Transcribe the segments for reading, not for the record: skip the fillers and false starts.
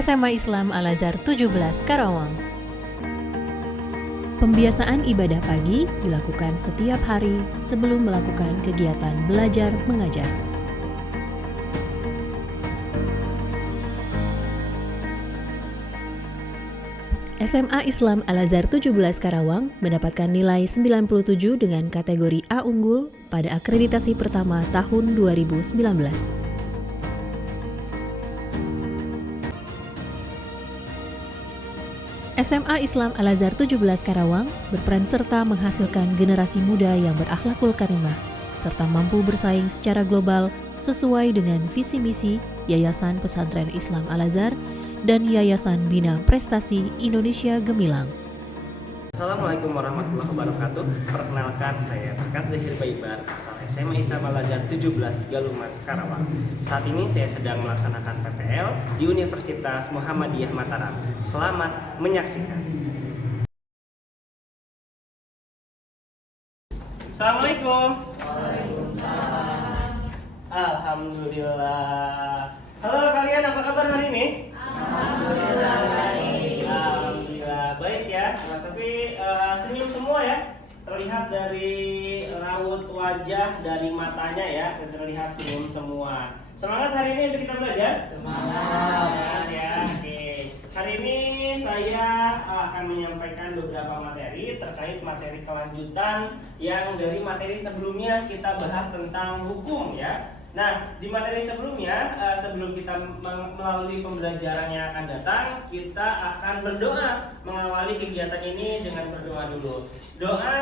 SMA Islam Al-Azhar 17 Karawang. Pembiasaan ibadah pagi dilakukan setiap hari sebelum melakukan kegiatan belajar mengajar. SMA Islam Al-Azhar 17 Karawang mendapatkan nilai 97 dengan kategori A unggul pada akreditasi pertama tahun 2019. SMA Islam Al-Azhar 17 Karawang berperan serta menghasilkan generasi muda yang berakhlakul karimah, serta mampu bersaing secara global sesuai dengan visi misi Yayasan Pesantren Islam Al-Azhar dan Yayasan Bina Prestasi Indonesia Gemilang. Assalamualaikum warahmatullahi wabarakatuh. Perkenalkan, saya Berkat Zahir Baibar, asal SMA Islam Al-Azhar 17 Galumas, Karawang. Saat ini saya sedang melaksanakan PPL di Universitas Muhammadiyah Mataram. Selamat menyaksikan. Assalamualaikum. Waalaikumsalam. Alhamdulillah. Halo kalian, apa kabar hari ini? Alhamdulillah baik. Alhamdulillah baik ya. Tapi senyum semua ya. Terlihat dari raut wajah, dari matanya ya, terlihat senyum semua. Semangat hari ini untuk kita belajar? Semangat ya. Oke. Hari ini saya akan menyampaikan beberapa materi terkait materi kelanjutan yang dari materi sebelumnya kita bahas tentang hukum ya. Nah, di materi sebelumnya, sebelum kita melalui pembelajaran yang akan datang, kita akan berdoa mengawali kegiatan ini dengan berdoa dulu. Doa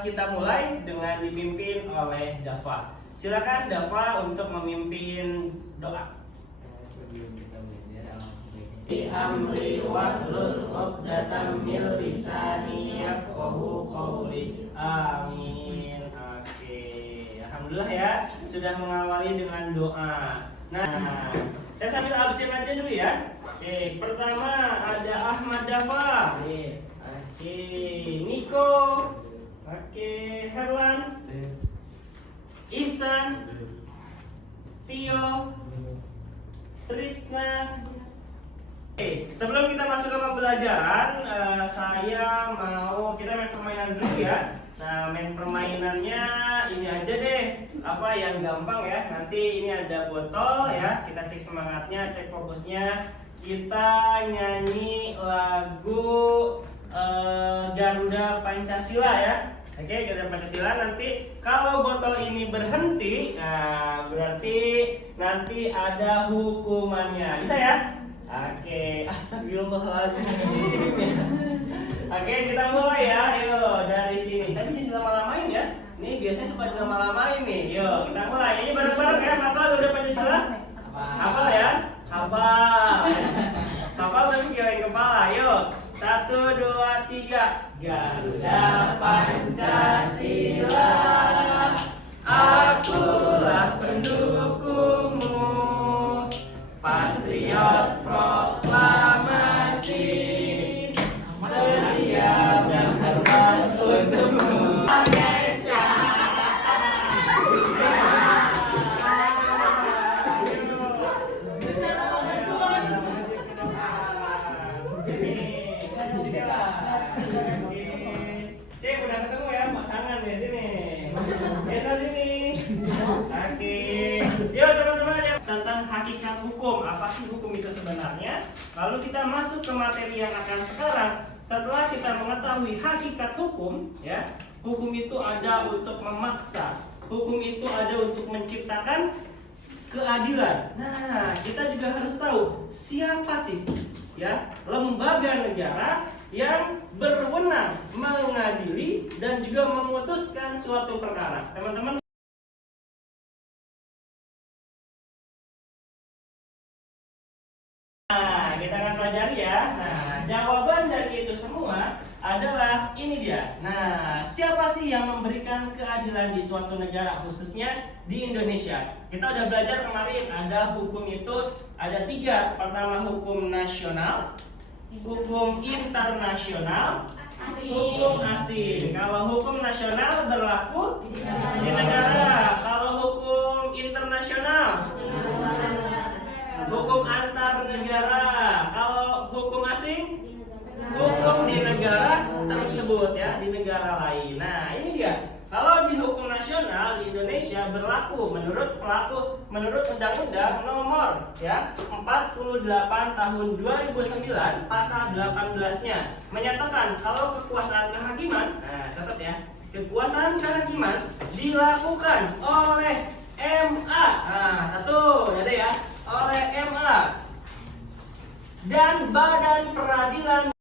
kita mulai dengan dipimpin oleh Dafa. Silakan Dafa untuk memimpin doa. Bi amri wahlul 'uqdatam min lisani yafqahu qawli. Amin. Alhamdulillah ya, sudah mengawali dengan doa. Nah, saya sambil absen aja dulu ya. Oke, pertama ada Ahmad Dafa. Oke, Niko. Oke, Herlan. Ihsan. Tio. Trisna. Oke, sebelum kita masuk ke pembelajaran, kita main permainan dulu ya. Nah, main permainannya ini aja deh, apa yang gampang ya. Nanti ini ada botol ya, kita cek semangatnya, cek fokusnya. Kita nyanyi lagu Garuda Pancasila ya. Oke, Garuda Pancasila. Nanti kalau botol ini berhenti, nah berarti nanti ada hukumannya. Bisa ya? Oke, astagfirullahaladzim. Oke, kita mulai ya. Ayo dari sini. Tapi jangan lama-lamain ya. Ini biasanya suka lama-lamain nih. Yuk, kita mulai. Ini bareng-bareng ya. Hafal Garuda Pancasila? Hafal ya? Hafal. Hafal tapi kirain kepala. Yuk. 1, 2, 3. Garuda Pancasila, akulah pendukungmu. Patriot proklamasi, setia dan hormat untukmu. Indonesia. Cek udah ketemu ya pasangan di sini. Biasa sini. Oke. Yuk teman-teman ya, tentang hakikat hukum. Apa sih hukum itu sebenarnya? Lalu kita masuk ke materi yang akan sekarang. Setelah kita mengetahui hakikat hukum, ya, hukum itu ada untuk memaksa, hukum itu ada untuk menciptakan keadilan. Nah, kita juga harus tahu siapa sih, ya, lembaga negara yang berwenang mengadili dan juga memutuskan suatu perkara. Teman-teman. Nah, kita akan pelajari ya. Nah, jawaban dari itu semua adalah ini dia. Nah, siapa sih yang memberikan keadilan di suatu negara, khususnya di Indonesia? Kita udah belajar kemarin, ada hukum itu ada 3. Pertama hukum nasional, hukum internasional, hukum asing. Kalau hukum nasional berlaku di negara. Kalau hukum internasional, hukum antar negara. tersebut ya di negara lain. Nah, ini dia. Kalau di hukum nasional di Indonesia berlaku menurut Undang-Undang Nomor ya 48 Tahun 2009 pasal 18-nya menyatakan kalau kekuasaan kehakiman, nah catat ya, kekuasaan kehakiman dilakukan oleh MA. Nah, satu ada ya, oleh MA dan Badan Peradilan.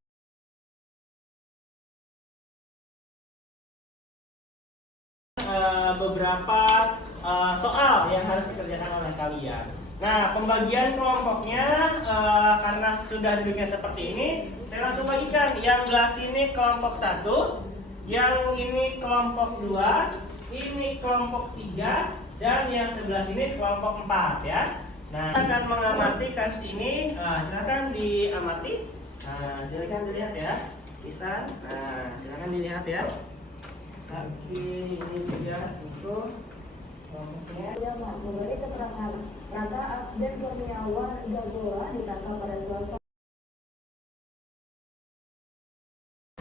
Beberapa soal yang harus dikerjakan oleh kalian. Nah, pembagian kelompoknya karena sudah duduknya seperti ini, saya langsung bagikan. Yang belah sini kelompok 1, yang ini kelompok 2, ini kelompok 3, dan yang sebelah sini kelompok 4 ya. Nah, kita akan mengamati kasus ini. Silakan diamati. Silakan dilihat ya. Pisan. Silakan dilihat ya. Oke, ini dia itu kelompoknya. Memberi keterangan Raka Asden Kurniawan Gagola ditangkap pada Selasa.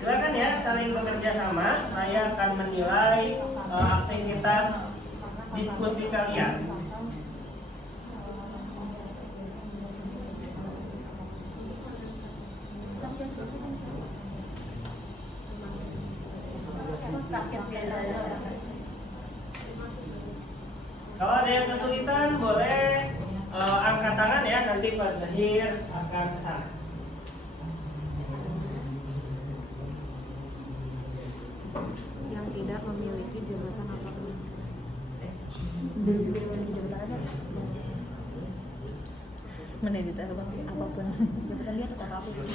Silakan ya, saling bekerja sama. Saya akan menilai aktivitas diskusi kalian. Kalau ada yang kesulitan boleh angkat tangan ya, nanti Pak Zahir akan ke sana. Yang tidak memiliki jabatan apapun. Mana ditaruh apapun. Jabatan dia tetap apapun.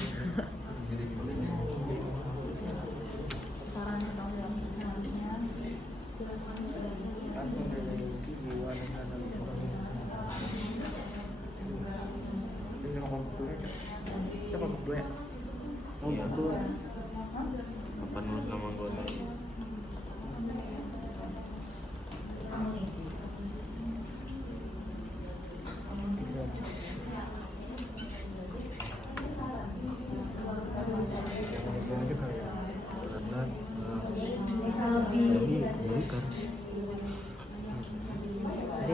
Saran atau Kita kelompok 2 ya? Kelompok 2. Apa nulis nama anggota?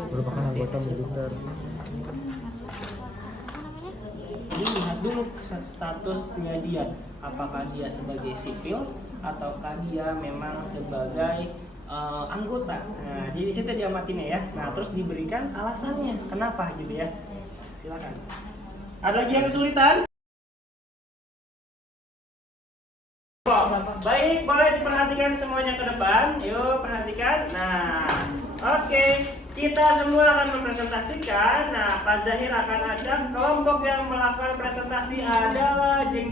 Merupakan anggota militer. Lihat dulu statusnya dia, apakah dia sebagai sipil ataukah dia memang sebagai anggota. Nah, jadi situ diamatinnya ya. Nah, terus diberikan alasannya kenapa gitu ya. Silakan. Ada lagi yang kesulitan? Baik, boleh diperhatikan semuanya ke depan. Yuk, perhatikan. Nah, oke. Kita semua akan mempresentasikan. Nah, Pak Zahir akan ajak kelompok yang melakukan presentasi adalah jeng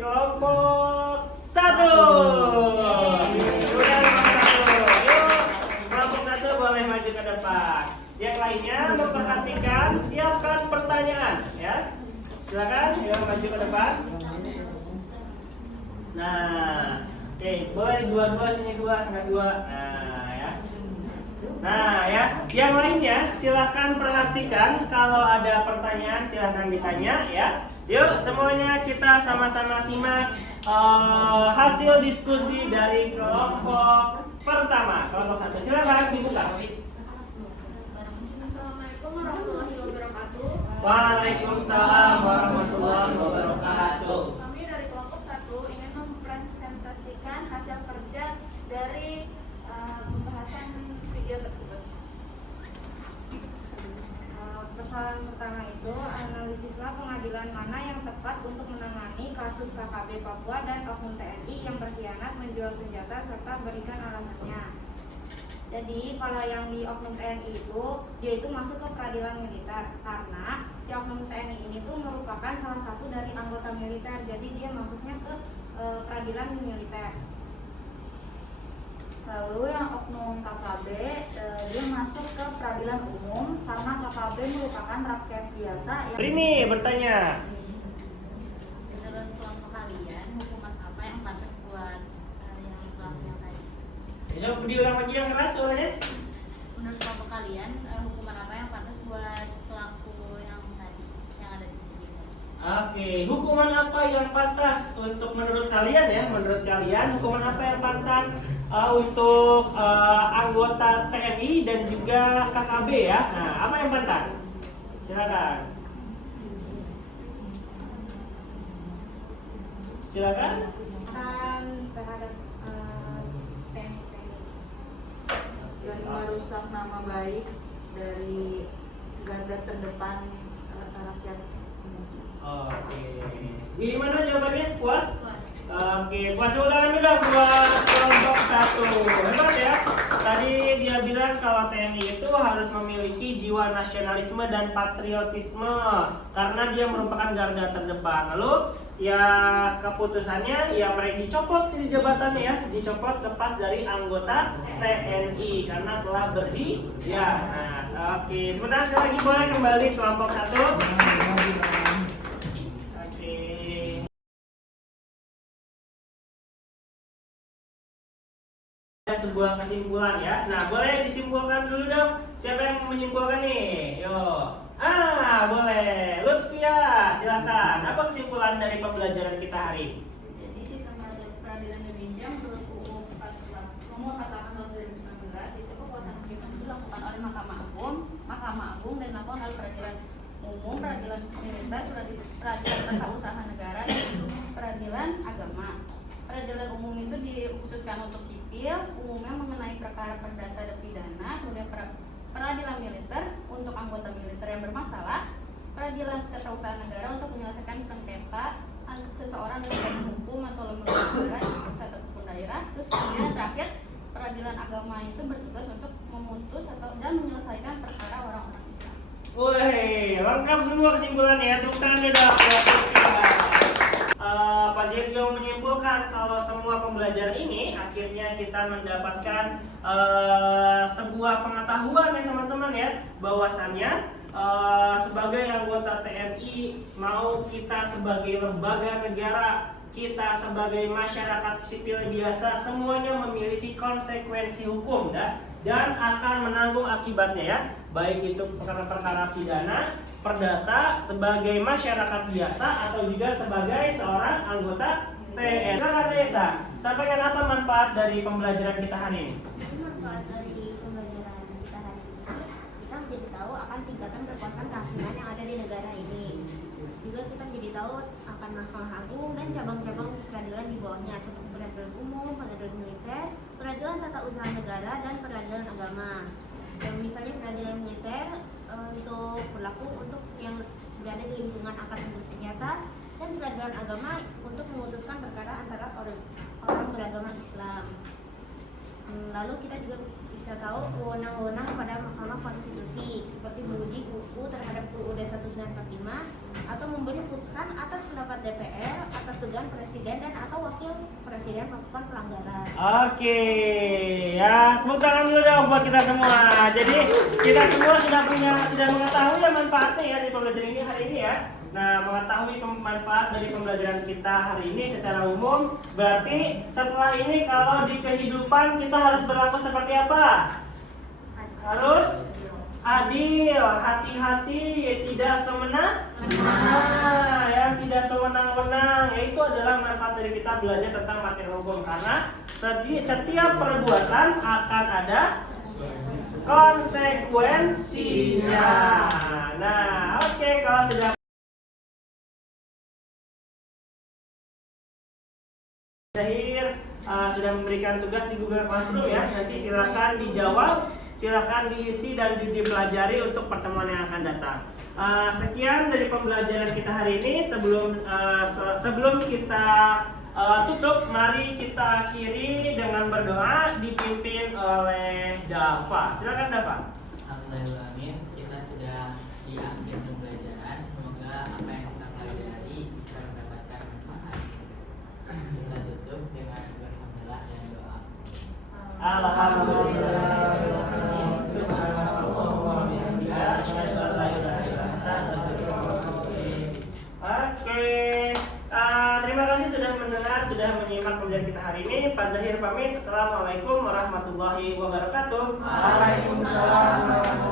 kelompok 1. Sudah kelompok 1. Yuk, kelompok 1 boleh maju ke depan. Yang lainnya memperhatikan, siapkan pertanyaan ya. Silakan, yuk maju ke depan. Nah, oke, boleh dua-dua sini 2 sana 2. Nah ya, yang lainnya silahkan perhatikan, kalau ada pertanyaan silahkan ditanya ya. Yuk semuanya kita sama-sama simak hasil diskusi dari kelompok pertama, kelompok 1. Silahkan dibuka. Assalamualaikum warahmatullahi wabarakatuh. Waalaikumsalam warahmatullahi wabarakatuh. Kami dari kelompok 1 ingin mempresentasikan hasil kerja dari pembahasan video tersebut. Persoalan pertama itu, analisislah pengadilan mana yang tepat untuk menangani kasus KKB Papua dan oknum TNI yang berkhianat menjual senjata serta berikan alasannya. Jadi kalau yang di oknum TNI itu, dia itu masuk ke peradilan militer karena si oknum TNI ini tuh merupakan salah satu dari anggota militer. Jadi dia masuknya ke peradilan militer. Lalu yang oknum KKB dia masuk ke peradilan umum karena KKB merupakan rakyat biasa yang... Ini bertanya. Menurut kelompok kalian, hukuman apa yang pantas buat yang pelaku yang tadi? Bisa diulang lagi yang keras soalnya. Menurut kelompok kalian, hukuman apa yang pantas buat pelaku yang tadi, yang ada di video? Oke, hukuman apa yang pantas untuk menurut kalian ya? Menurut kalian hukuman apa yang pantas untuk anggota TNI dan juga KKB ya? Nah, apa yang pantas? Silakan. Silakan. Terhadap TNI. Yang merusak nama baik dari garda terdepan rakyat. Oke. Gimana jawabannya? Puas? Oke, puas tepuk tangan dulu dong buat kelompok 1. Hebat ya. Tadi dia bilang kalau TNI itu harus memiliki jiwa nasionalisme dan patriotisme karena dia merupakan garda terdepan. Lalu ya keputusannya ya mereka dicopot di jabatannya ya, dicopot lepas dari anggota TNI karena telah berhijrah. Nah, oke, tepuk tangan sekali lagi boleh kembali kelompok 1. Sebuah kesimpulan ya. Nah, boleh disimpulkan dulu dong. Siapa yang mau menyimpulkan nih? Yo. Boleh. Lutfia, silakan. Apa kesimpulan dari pembelajaran kita hari ini? Jadi sistem peradilan Indonesia menurut UU Nomor 14 Tahun 2019 itu kekuasaan hakim itu dilakukan oleh Mahkamah Agung dan dilakukan oleh peradilan umum, peradilan militer, peradilan tata usaha negara, dan peradilan agama. Peradilan umum itu dikhususkan untuk sipil, umumnya mengenai perkara perdata dan pidana, kemudian peradilan militer untuk anggota militer yang bermasalah, peradilan tata usaha negara untuk menyelesaikan sengketa seseorang dengan badan hukum atau lembaga negara, pusat ataupun daerah. Terus kemudian terakhir peradilan agama itu bertugas untuk memutus dan menyelesaikan perkara orang-orang Islam. Woi, lengkap semua kesimpulannya ya. Tepuk tangan dulu. Pak Zirjo menyimpulkan kalau semua pembelajaran ini akhirnya kita mendapatkan sebuah pengetahuan ya teman-teman ya, bahwasannya sebagai anggota TNI, mau kita sebagai lembaga negara, kita sebagai masyarakat sipil biasa, semuanya memiliki konsekuensi hukum dan akan menanggung akibatnya ya, baik itu perkara-perkara pidana, perdata, sebagai masyarakat biasa atau juga sebagai seorang anggota TNI. Silakan Desa, sampaikan apa manfaat dari pembelajaran kita hari ini? Manfaat dari pembelajaran kita hari ini, kita menjadi tahu akan tingkatan kekuasaan kehakiman yang ada di negara ini. Juga kita menjadi tahu akan Mahkamah Agung dan cabang-cabang peradilan di bawahnya seperti peradilan umum, peradilan militer, peradilan tata usaha negara, dan peradilan agama. Dan misalnya peradilan militer untuk berlaku untuk yang berada di lingkungan angkatan bersenjata, dan peradilan agama untuk memutuskan perkara antara orang beragama Islam. Lalu kita juga bisa tahu wewenang-wewenang pada Mahkamah Konstitusi seperti menguji UU terhadap UUD 1945 atau memberi putusan atas pendapat DPR atas dugaan presiden dan atau wakil presiden melakukan pelanggaran. Oke, ya tepuk tangan dulu dong buat kita semua. Jadi kita semua sudah mengetahui ya manfaatnya ya dari pembelajaran ini hari ini ya. Nah, mengetahui manfaat dari pembelajaran kita hari ini secara umum, berarti setelah ini kalau di kehidupan kita harus berlaku seperti apa? Harus adil, hati-hati, tidak semena-mena. Nah, yang tidak sewenang-wenang, yaitu adalah manfaat dari kita belajar tentang materi hukum, karena setiap perbuatan akan ada konsekuensinya. Nah, oke, kalau sudah memberikan tugas di Google Classroom ya, nanti silakan dijawab, silakan diisi dan dipelajari untuk pertemuan yang akan datang. Sekian dari pembelajaran kita hari ini. Sebelum kita tutup, mari kita akhiri dengan berdoa dipimpin oleh Dava. Silakan Dava. Alhamdulillah, kita sudah di akhir pembelajaran. Semoga apa yang kita pelajari bisa mendapatkan manfaat. Kita tutup dengan berhamdalah dan doa. Alhamdulillah. Subhanallah wa bihamdihi, asyhadu an la ilaha illa anta, astaghfiruka wa atubu ilaik. Oke. Terima kasih sudah mendengar, sudah menyimak pembelajaran kita hari ini. Pak Zahir pamit. Assalamualaikum warahmatullahi wabarakatuh. Waalaikumsalam.